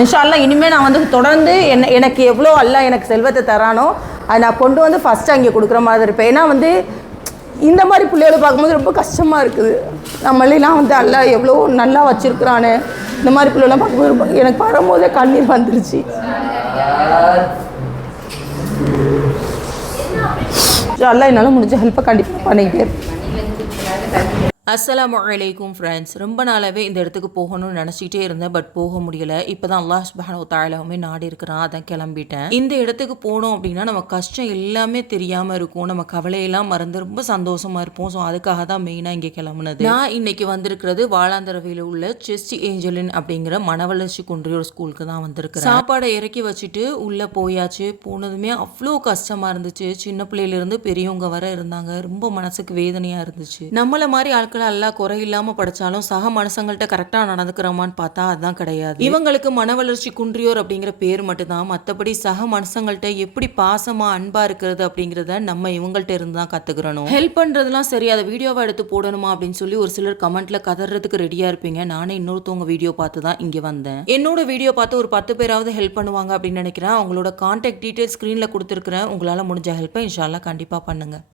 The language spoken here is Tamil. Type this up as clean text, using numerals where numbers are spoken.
இன்ஷா அல்லாஹ் இனிமேல் நான் வந்து தொடர்ந்து எனக்கு எவ்வளோ அல்லாஹ் எனக்கு செல்வத்தை தரானோ அதை நான் கொண்டு வந்து ஃபஸ்ட்டு அங்கே கொடுக்குற மாதிரி இருப்பேன். ஏன்னா வந்து இந்த மாதிரி பிள்ளைகளை பார்க்கும்போது ரொம்ப கஷ்டமாக இருக்குது. நம்மளெலாம் வந்து அல்லாஹ் எவ்வளோ நல்லா வச்சுருக்குறானு இந்த மாதிரி பிள்ளைலாம் பார்க்கும்போது எனக்கு வரும்போதே கண்ணீர் வந்துருச்சு. அல்லாஹ் என்னால் முடிஞ்ச ஹெல்ப்பை கண்டிப்பாக பண்ணிக்கிட்டே இருப்பேன். அஸ்ஸலாமு அலைக்கும் ஃப்ரெண்ட்ஸ். ரொம்ப நாளாகவே இந்த இடத்துக்கு போகணும்னு நினச்சிக்கிட்டே இருந்தேன். பட் போக முடியல. இப்போ தான் அல்லாஹ் சுப்ஹானஹு வ தஆலாவுமே நாடி இருக்கிறான். அதான் கிளம்பிட்டேன். இந்த இடத்துக்கு போனோம் அப்படின்னா நம்ம கஷ்டம் எல்லாமே தெரியாமல் இருக்கும். நம்ம கவலையெல்லாம் மறந்து ரொம்ப சந்தோஷமாக இருப்போம். ஸோ அதுக்காக தான் மெயினாக இங்கே கிளம்புனது. நான் இன்னைக்கு வந்திருக்கிறது வாளாந்தரவையில் உள்ள செஸ்ட் ஏஞ்சலின் அப்படிங்கிற மனவளர்ச்சி குன்றியோர் ஸ்கூலுக்கு தான் வந்திருக்கிறேன். சாப்பாடை இறக்கி வச்சுட்டு உள்ளே போயாச்சு. போனதுமே அவ்வளோ கஷ்டமாக இருந்துச்சு. சின்ன பிள்ளையிலேருந்து பெரியவங்க வர இருந்தாங்க. ரொம்ப மனசுக்கு வேதனையாக இருந்துச்சு. நம்மளை மாதிரி ஆட்கள் எல்லாம் குறை இல்லாம படிச்சாலும் சக மனுஷங்கள்ட்ட கரெக்டா நடந்துக்கிறோமான்னு பார்த்தா அதுதான் கிடையாது. இவங்களுக்கு மனவளர்ச்சி குன்றியோர் அப்படிங்கிற பேர் மட்டும்தான். மற்றபடி சக மனுஷங்கள்ட்ட எப்படி பாசமா அன்பா இருக்கிறது அப்படிங்கிறத நம்ம இவங்கள்ட்ட இருந்து தான் கத்துக்கிறணும். ஹெல்ப் பண்றதுலாம் சரி, அதை வீடியோவா எடுத்து போடணுமா அப்படின்னு சொல்லி ஒரு சிலர் கமெண்ட்ல கதறதுக்கு ரெடியா இருப்பீங்க. நானே இன்னொருத்தவங்க வீடியோ பார்த்து தான் இங்க வந்தேன். என்னோட வீடியோ பார்த்து ஒரு 10 பேராவது ஹெல்ப் பண்ணுவாங்க அப்படின்னு நினைக்கிறேன். அவங்களோட கான்டாக்ட் டீடைல்ஸ் ஸ்கிரீன்ல கொடுத்துருக்கிறேன். உங்களால முடிஞ்ச ஹெல்ப்பை இன்ஷா அல்லாஹ் கண்டிப்பா பண்ணுங்க.